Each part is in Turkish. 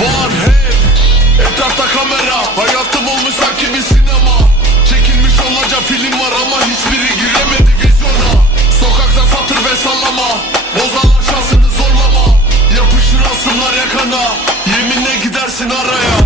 Var hep Etrafta kamera. Hayatım olmuş sanki bir sinema. Çekilmiş onlarca film var ama hiçbiri giremedi vizyona. Sokakta satır ve sallama. Bozarlar şansını zorlama. Yapışır asımlar yakana. Yeminle gidersin araya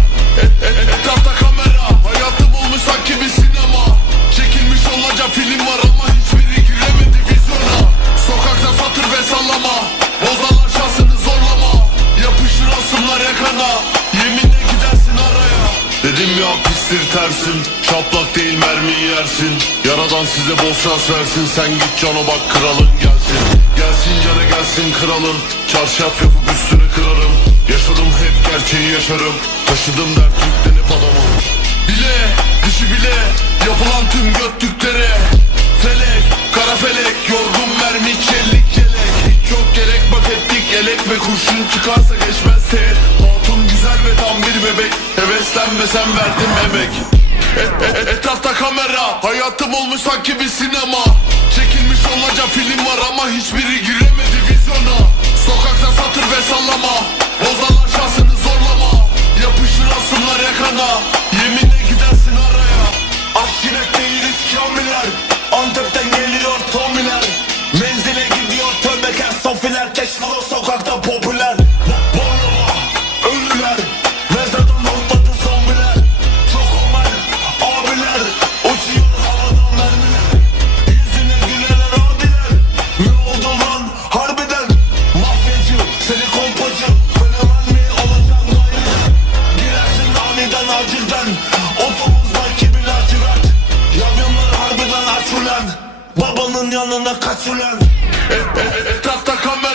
Dedim ya pistir tersin Şaplak değil mermi yersin. Yaradan size bol şans versin Sen git cana bak kralın gelsin. Gelsin cana gelsin kralın Çarşaf yapıp üstüne kırarım. Yaşadım hep gerçeği yaşarım Taşıdım dert yüklenip adamım Bile dişi bile Yapılan tüm göttüklere Felek kara felek Yorgun mermi çelik yelek. Hiç yok gerek bak ettik elek Ve kurşun çıkarsa geçmez teğet Ve tam bir bebek Heveslenmesen verdim emek. Et- et- Etrafta kamera Hayatım olmuş sanki bir sinema. Çekilmiş onlarca film var ama hiçbiri giremedi vizyona. Sokakta satır ve sallama Bozarlar şansını zorlama. Yapışır asımlar yakana Yeminle seni kolpacı Fenomen mi olacaksın gayrı Girersin aniden acilden. Otobüsler kimin acırat Yamyamlar harbiden aç ulan. Babanın yanına kaç ulan. Et- et- Etrafta kamera